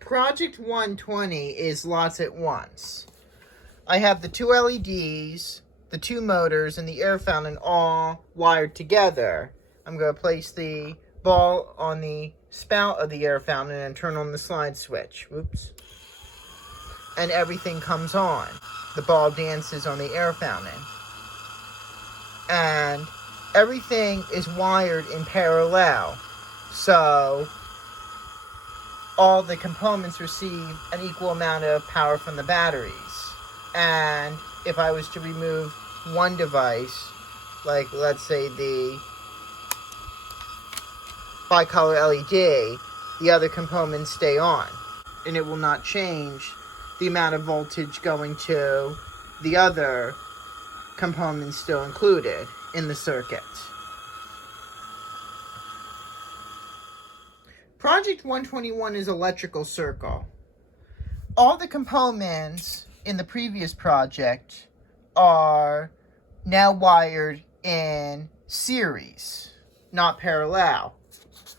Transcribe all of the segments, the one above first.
Project 120 is lots at once. I have the two LEDs, the two motors, and the air fountain all wired together. I'm going to place the ball on the spout of the air fountain and turn on the slide switch. Whoops. And everything comes on. The ball dances on the air fountain. And everything is wired in parallel. So all the components receive an equal amount of power from the batteries. And if I was to remove one device, like let's say the bicolor LED, the other components stay on. And it will not change the amount of voltage going to the other components still included in the circuit. Project 121 is electrical circle. All the components in the previous project are now wired in series, not parallel.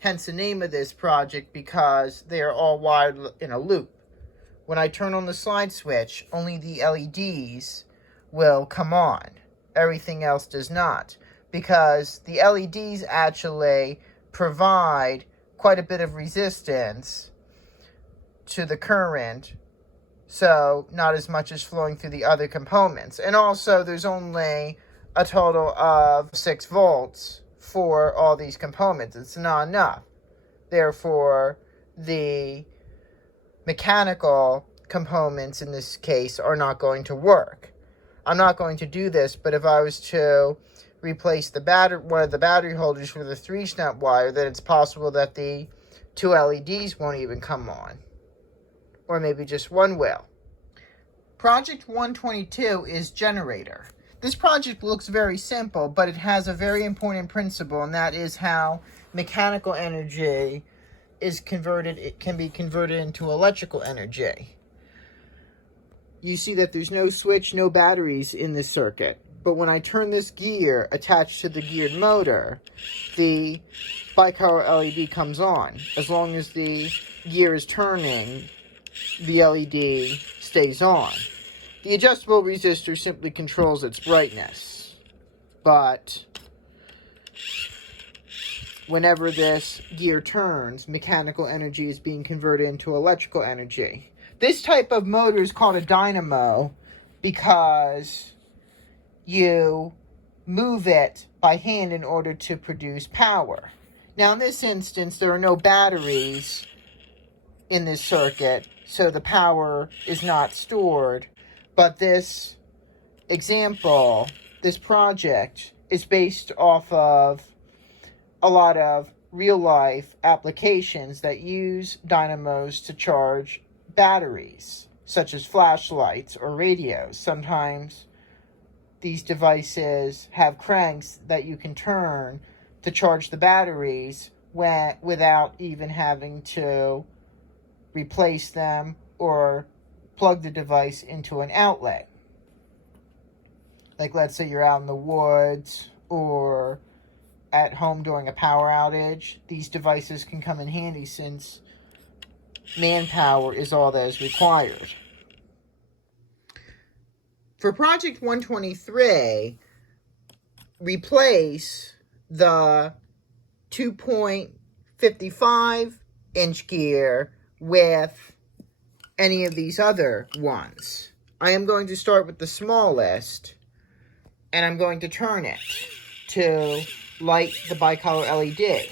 Hence the name of this project, because they are all wired in a loop. When I turn on the slide switch, only the LEDs will come on. Everything else does not, because the LEDs actually provide quite a bit of resistance to the current, so not as much as flowing through the other components. And also there's only a total of 6 volts for all these components. It's not enough. Therefore, the mechanical components in this case are not going to work. I'm not going to do this, but if I was to replace one of the battery holders with a 3-snap wire, then it's possible that the 2 LEDs won't even come on. Or maybe just one will. Project 122 is generator. This project looks very simple, but it has a very important principle, and that is how mechanical energy is converted. It can be converted into electrical energy. You see that there's no switch, no batteries in this circuit. But when I turn this gear attached to the geared motor, the bicolor LED comes on. As long as the gear is turning, the LED stays on. The adjustable resistor simply controls its brightness. But whenever this gear turns, mechanical energy is being converted into electrical energy. This type of motor is called a dynamo because you move it by hand in order to produce power. Now, in this instance, there are no batteries in this circuit, so the power is not stored. But this example, this project, is based off of a lot of real-life applications that use dynamos to charge batteries, such as flashlights or radios. Sometimes these devices have cranks that you can turn to charge the batteries without even having to replace them or plug the device into an outlet. Like, let's say you're out in the woods or at home during a power outage. These devices can come in handy since manpower is all that is required. For Project 123, replace the 2.55 inch gear with any of these other ones. I am going to start with the smallest, and I'm going to turn it to light the bicolor LED.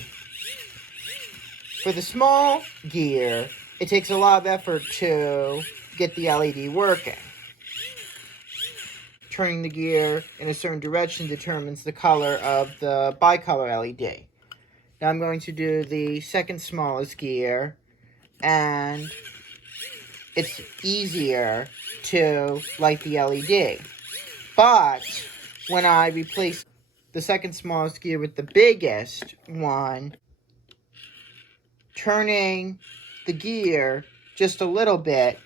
For the small gear, it takes a lot of effort to get the LED working. Turning the gear in a certain direction determines the color of the bicolor LED. Now I'm going to do the second smallest gear, and it's easier to light the LED. But when I replace the second smallest gear with the biggest one, turning the gear just a little bit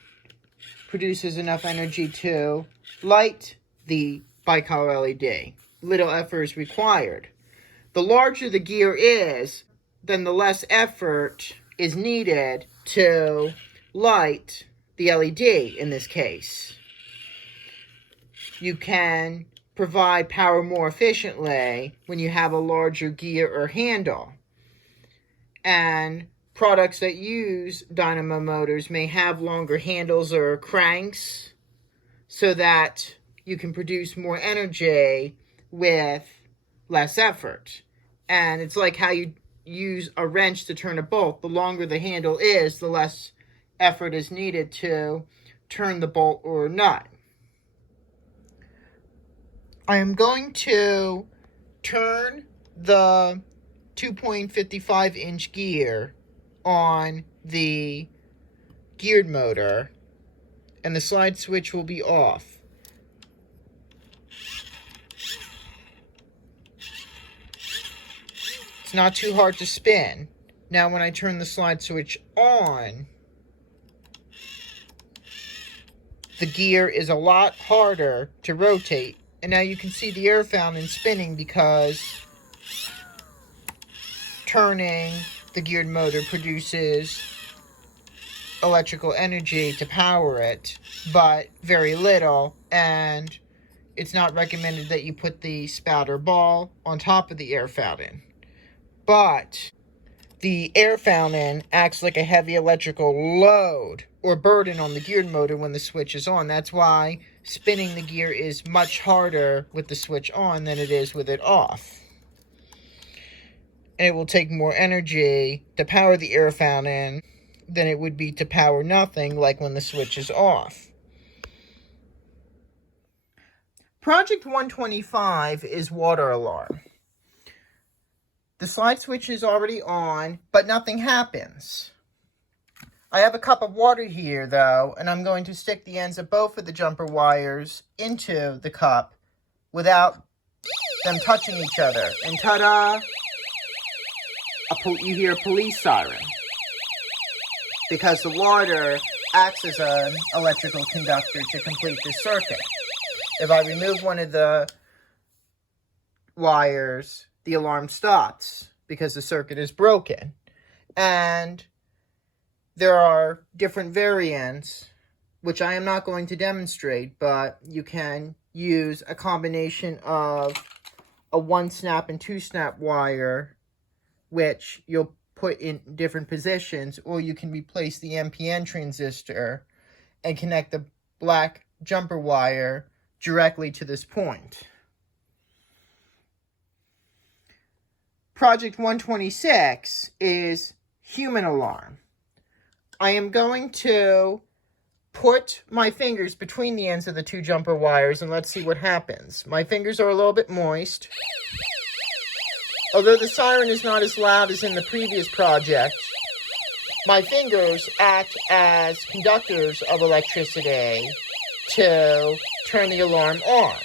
produces enough energy to light the bicolor LED. Little effort is required. The larger the gear is, then the less effort is needed to light, the LED in this case. You can provide power more efficiently when you have a larger gear or handle. And products that use dynamo motors may have longer handles or cranks so that you can produce more energy with less effort. And it's like how you use a wrench to turn a bolt. The longer the handle is, the less effort is needed to turn the bolt or nut. I am going to turn the 2.55 inch gear on the geared motor, and the slide switch will be off. It's not too hard to spin. Now when I turn the slide switch on, the gear is a lot harder to rotate. And now you can see the air fountain spinning because turning the geared motor produces electrical energy to power it, but very little, and it's not recommended that you put the spouter ball on top of the air fountain. But the air fountain acts like a heavy electrical load or burden on the geared motor when the switch is on. That's why spinning the gear is much harder with the switch on than it is with it off. And it will take more energy to power the air fountain than it would be to power nothing, like when the switch is off. Project 125 is water alarm. The slide switch is already on, but nothing happens. I have a cup of water here, though, and I'm going to stick the ends of both of the jumper wires into the cup without them touching each other. And ta-da! You hear a police siren. Because the water acts as an electrical conductor to complete this circuit. If I remove one of the wires, the alarm stops because the circuit is broken. And there are different variants, which I am not going to demonstrate, but you can use a combination of a 1-snap and 2-snap wire, which you'll put in different positions, or you can replace the NPN transistor and connect the black jumper wire directly to this point. Project 126 is human alarm. I am going to put my fingers between the ends of the 2 jumper wires and let's see what happens. My fingers are a little bit moist. Although the siren is not as loud as in the previous project, my fingers act as conductors of electricity to turn the alarm on.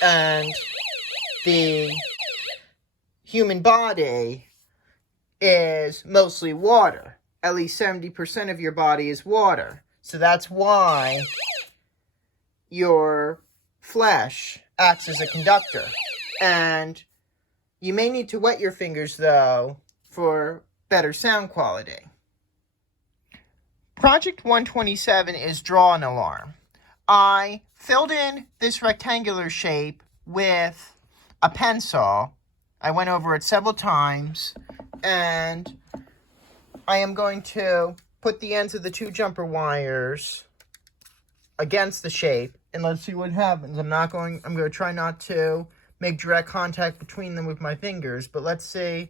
And the human body is mostly water. At least 70% of your body is water. So that's why your flesh acts as a conductor. And you may need to wet your fingers, though, for better sound quality. Project 127 is draw an alarm. I filled in this rectangular shape with a pencil. I went over it several times, and I am going to put the ends of the 2 jumper wires against the shape, and let's see what happens. I'm going to try not to make direct contact between them with my fingers, but let's see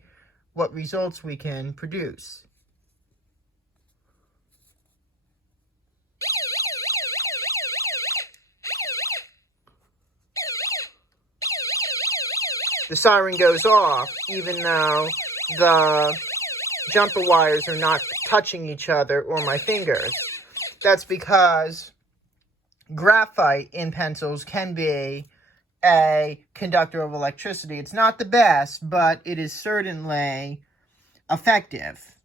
what results we can produce. The siren goes off, even though the jumper wires are not touching each other or my fingers. That's because graphite in pencils can be a conductor of electricity. It's not the best, but it is certainly effective.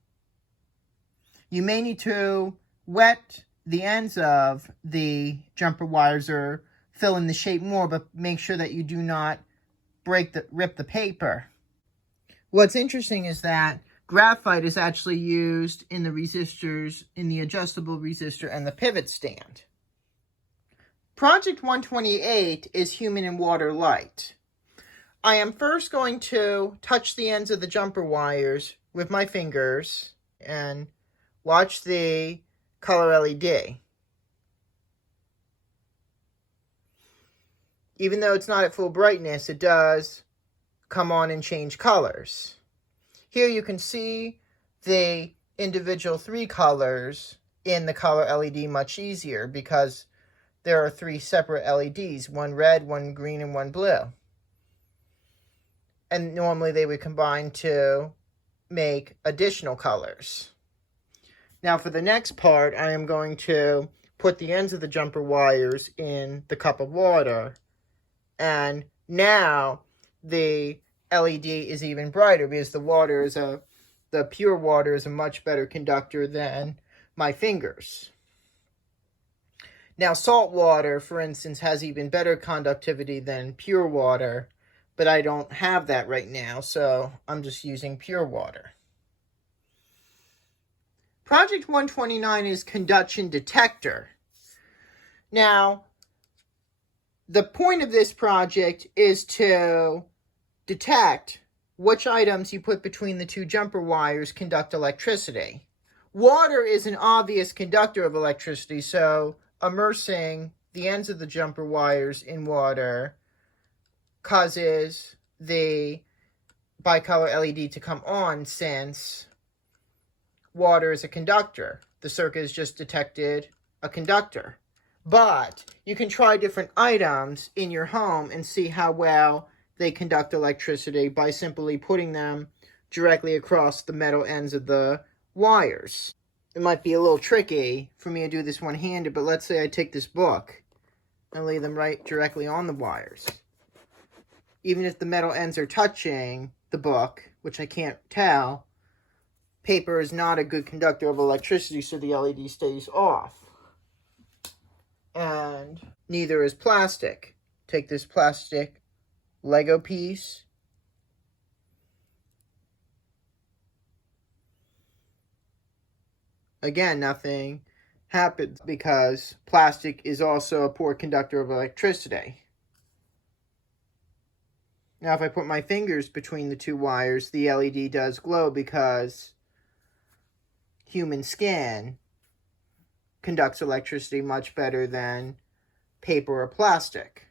You may need to wet the ends of the jumper wires or fill in the shape more, but make sure that you do not rip the paper. What's interesting is that Graphite is actually used in the resistors, in the adjustable resistor and the pivot stand. Project 128 is human and water light. I am first going to touch the ends of the jumper wires with my fingers and watch the color LED. Even though it's not at full brightness, it does come on and change colors. Here you can see the individual 3 colors in the color LED much easier because there are 3 separate LEDs, one red, one green, and one blue. And normally they would combine to make additional colors. Now for the next part, I am going to put the ends of the jumper wires in the cup of water. And now the LED is even brighter because the pure water is a much better conductor than my fingers. Now salt water, for instance, has even better conductivity than pure water, but I don't have that right now, so I'm just using pure water. Project 129 is conduction detector. Now, the point of this project is to detect which items you put between the 2 jumper wires conduct electricity. Water is an obvious conductor of electricity, so immersing the ends of the jumper wires in water causes the bicolor LED to come on since water is a conductor. The circuit has just detected a conductor. But you can try different items in your home and see how well they conduct electricity by simply putting them directly across the metal ends of the wires. It might be a little tricky for me to do this one-handed, but let's say I take this book and lay them right directly on the wires. Even if the metal ends are touching the book, which I can't tell, paper is not a good conductor of electricity, so the LED stays off. And neither is plastic. Take this plastic Lego piece. Again, nothing happens because plastic is also a poor conductor of electricity. Now, if I put my fingers between the 2 wires, the LED does glow because human skin conducts electricity much better than paper or plastic.